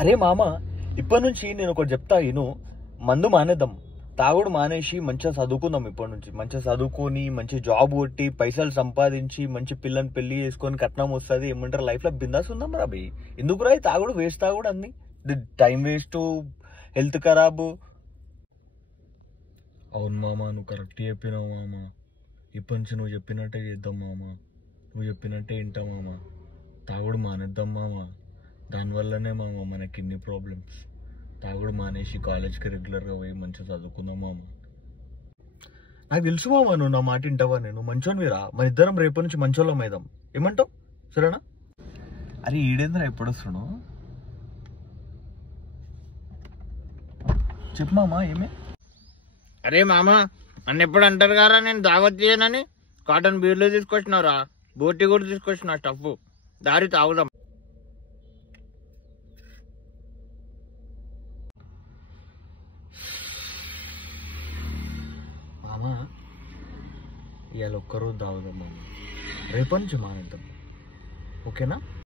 అరే మామ, ఇప్పటి నుంచి నేను ఒకటి చెప్తా ఇను. మందు మానేద్దాం, తాగుడు మానేసి మంచిగా చదువుకుందాం. ఇప్పటి నుంచి మంచిగా చదువుకొని మంచి జాబ్ కొట్టి పైసలు సంపాదించి మంచి పిల్లని పెళ్లి చేసుకొని కట్నం వస్తుంది, ఏమంటారు లైఫ్ లో బిందాస్ ఉందాం రా భయ్. ఎందుకు రా తాగుడు, వేస్ట్ తాగుడు అన్ని, టైం వేస్ట్, హెల్త్ ఖరాబు. అవును మామ, నువ్వు కరెక్ట్ చెప్పినావు మామ. ఇప్పటి నుంచి నువ్వు చెప్పినట్టే చేద్దాం మామ. నువ్వు చెప్పినట్టే వింటాం మామ. తాగుడు మానేద్దాం మామ. దానివల్లనే మామ మనకి ఇన్ని ప్రాబ్లమ్స్. తాగుడు మానేసి కాలేజ్కి రెగ్యులర్గా పోయి మంచిగా చదువుకుందాం మామ. నాకు తెలుసు మామ, నువ్వు నా మాట వింటావా. నేను మంచోనివిరా, మన ఇద్దరం రేపటి నుంచి మంచోళ్ళం అయిదాం. ఏమంటావు? సరేనా? అరే ఈడేంద్రా ఎప్పుడు వస్తున్నావు? చెప్పు మామ, ఏమే? అరే మామ, నన్ను ఎప్పుడు అంటారు కదా నేను దావత్ చేయనని. కాటన్ బీర్లు తీసుకొచ్చినారా, బోటి కూడా తీసుకొచ్చిన స్టఫ్. దారి తాగుదాం. మామ, ఇవాళ ఒక్కరోజు తాగుదాం మామ, రేపటి నుంచి మానేద్దాం. ఓకేనా?